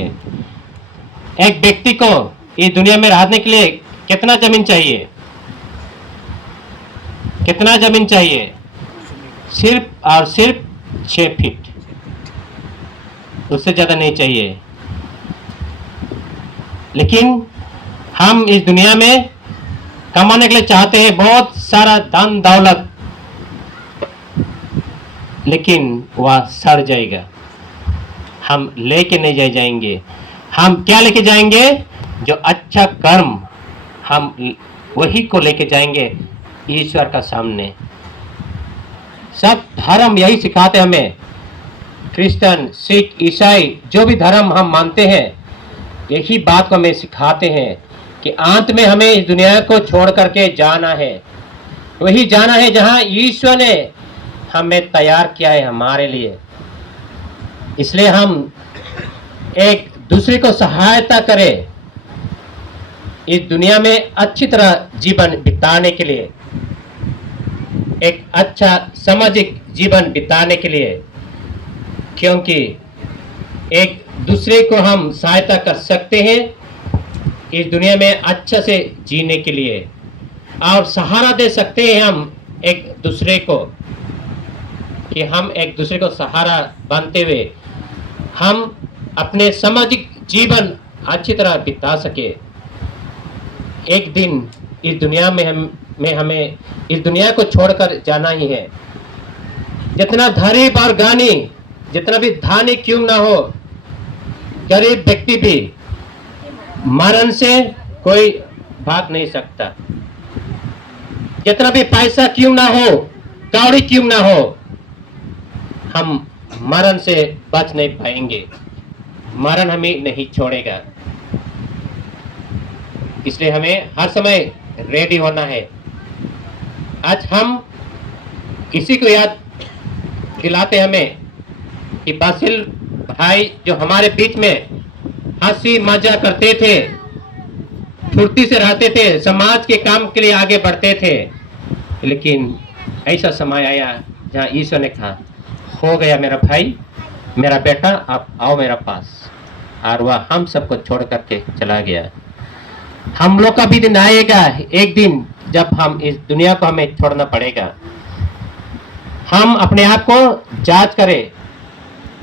एक व्यक्ति को इस दुनिया में रहने के लिए कितना जमीन चाहिए? कितना जमीन चाहिए? सिर्फ और सिर्फ 6 फीट, उससे ज्यादा नहीं चाहिए। लेकिन हम इस दुनिया में कमाने के लिए चाहते हैं बहुत सारा धन दौलत, लेकिन वह सड़ जाएगा, हम लेके नहीं जाएंगे। हम क्या लेके जाएंगे? जो अच्छा कर्म, हम वही को लेके जाएंगे ईश्वर का सामने। सब धर्म यही सिखाते हमें, क्रिश्चियन, सिख, ईसाई, जो भी धर्म हम मानते हैं, यही बात को हमें सिखाते हैं कि अंत में हमें इस दुनिया को छोड़ करके जाना है, वही जाना है जहां ईश्वर ने हमें तैयार किया है हमारे लिए। इसलिए हम एक दूसरे को सहायता करें इस दुनिया में अच्छी तरह जीवन बिताने के लिए, एक अच्छा सामाजिक जीवन बिताने के लिए, क्योंकि एक दूसरे को हम सहायता कर सकते हैं इस दुनिया में अच्छा से जीने के लिए, और सहारा दे सकते हैं हम एक दूसरे को, कि हम एक दूसरे को सहारा बनते हुए हम अपने सामाजिक जीवन अच्छी तरह बिता सके। एक दिन इस दुनिया में हमें इस दुनिया को छोड़कर जाना ही है। जितना धनी और ज्ञानी, जितना भी धनी क्यों ना हो, गरीब व्यक्ति भी मरण से कोई भाग नहीं सकता। जितना भी पैसा क्यों ना हो, कौड़ी क्यों ना हो, हम मरण से बच नहीं पाएंगे, मरण हमें नहीं छोड़ेगा। इसलिए हमें हर समय रेडी होना है। आज हम इसी को याद दिलाते हमें कि बासिल भाई जो हमारे बीच में हंसी मजाक करते थे, फुर्ती से रहते थे, समाज के काम के लिए आगे बढ़ते थे, लेकिन ऐसा समय आया जहां ईश्वर ने कहा, हो गया मेरा भाई, मेरा बेटा, आप आओ मेरा पास, और वह हम सबको छोड़ करके चला गया। हम लोग का भी दिन आएगा, एक दिन जब हम इस दुनिया को हमें छोड़ना पड़ेगा। हम अपने आप को जांच करें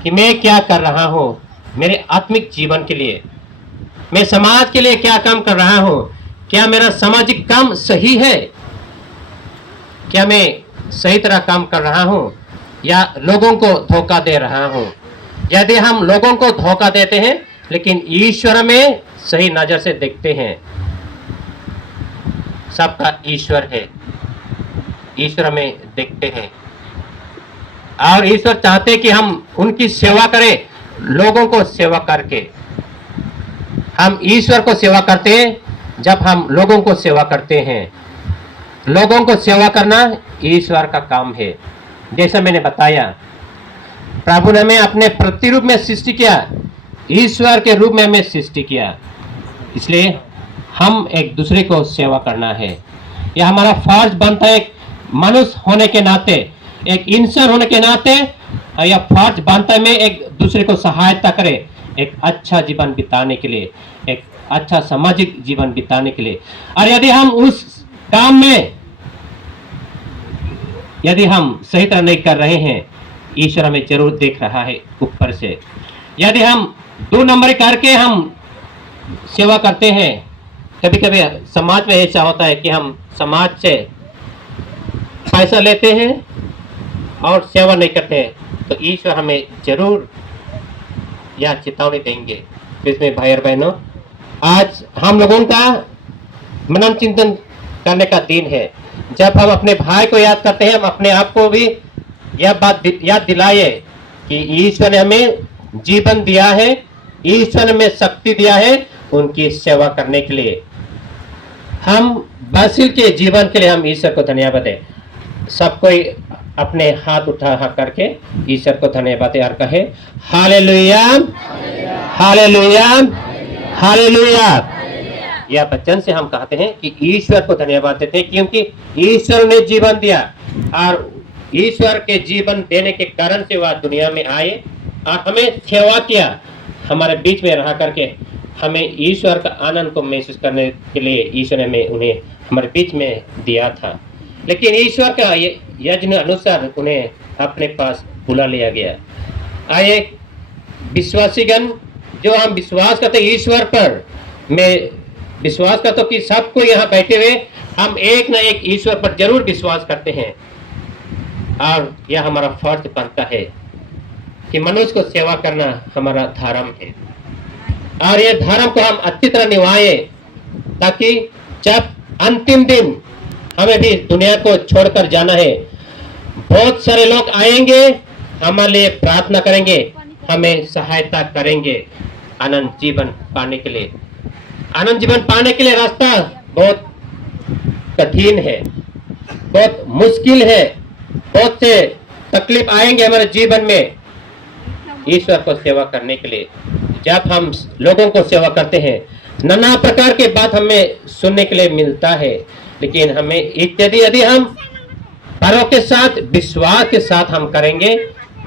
कि मैं क्या कर रहा हूं मेरे आत्मिक जीवन के लिए, मैं समाज के लिए क्या काम कर रहा हूं, क्या मेरा सामाजिक काम सही है, क्या मैं सही तरह काम कर रहा हूं, या लोगों को धोखा दे रहा हूं। यदि हम लोगों को धोखा देते हैं लेकिन ईश्वर में सही नजर से देखते हैं, सबका ईश्वर है, ईश्वर में देखते हैं, और ईश्वर चाहते हैं कि हम उनकी सेवा करें, लोगों को सेवा करके। हम ईश्वर को सेवा करते हैं जब हम लोगों को सेवा करते हैं। लोगों को सेवा करना ईश्वर का काम है। जैसा मैंने बताया, प्रभु ने हमें अपने प्रतिरूप में सृष्टि किया, ईश्वर के रूप में हमें सृष्टि किया। इसलिए हम एक दूसरे को सेवा करना है, यह हमारा फर्ज बनता है। एक मनुष्य होने के नाते, एक इंसान होने के नाते यह फर्ज बनता है, मैं एक दूसरे को सहायता करे एक अच्छा जीवन बिताने के लिए, एक अच्छा सामाजिक जीवन बिताने के लिए। और यदि हम उस काम में यदि हम सही तरह नहीं कर रहे हैं, ईश्वर हमें जरूर देख रहा है ऊपर से। यदि हम 2 नंबर करके हम सेवा करते हैं, कभी कभी समाज में ऐसा होता है कि हम समाज से पैसा लेते हैं और सेवा नहीं करते हैं, तो ईश्वर हमें जरूर यह चेतावनी देंगे। तो इसमें भाई और बहनों, आज हम लोगों का मनन चिंतन करने का दिन है। जब हम अपने भाई को याद करते हैं, हम अपने आप को भी यह बात याद दिलाए कि ईश्वर ने हमें जीवन दिया है, ईश्वर ने हमें शक्ति दिया है उनकी सेवा करने के लिए। हम बासिल के जीवन के लिए हम ईश्वर को धन्यवाद दें। सब कोई अपने हाथ उठा करके ईश्वर को धन्यवाद दे और कहे, हालेलुया, हालेलुया, हालेलुया। यह वचन से हम कहते हैं कि ईश्वर को धन्यवाद देते हैं, क्योंकि ईश्वर ने जीवन दिया, और ईश्वर के जीवन देने के कारण से वह दुनिया में आए और हमें सेवा किया, हमारे बीच में रहा करके हमें ईश्वर का आनंद को महसूस करने के लिए ईश्वर ने हमें उन्हें हमारे बीच में दिया था। लेकिन ईश्वर का यज्ञ अनुसार उन्हें अपने पास बुला लिया गया। आइए विश्वासीगण, जो हम विश्वास करते ईश्वर पर, मैं विश्वास करता हूँ कि सबको यहाँ बैठे हुए हम एक न एक ईश्वर पर जरूर विश्वास करते हैं, और यह हमारा फर्ज बनता है कि मनुष्य को सेवा करना हमारा धर्म है, और यह धर्म को हम अच्छी तरह निभाएं, ताकि जब अंतिम दिन हमें भी दुनिया को छोड़कर जाना है, बहुत सारे लोग आएंगे, हमारे लिए प्रार्थना करेंगे, हमें सहायता करेंगे अनंत जीवन पाने के लिए। अनंत जीवन पाने के लिए रास्ता बहुत कठिन है, बहुत मुश्किल है, बहुत से तकलीफ आएंगे हमारे जीवन में ईश्वर को सेवा करने के लिए। जब हम लोगों को सेवा करते हैं, नाना प्रकार के बात हमें सुनने के लिए मिलता है, लेकिन हमें यदि हम पर्व के साथ, विश्वास के साथ हम करेंगे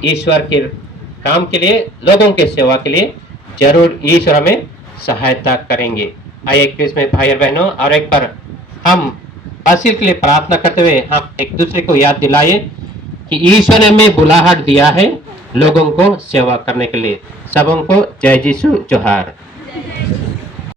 ईश्वर के काम के लिए, लोगों के सेवा के लिए, जरूर ईश्वर हमें सहायता करेंगे। आइए क्रिसमस भाई और बहनों, और एक बार हम बासिल के लिए प्रार्थना करते हुए हम एक दूसरे को याद दिलाए कि ईश्वर ने हमें बुलाहट दिया है लोगों को सेवा करने के लिए। सबों को जय यीशु, जोहार।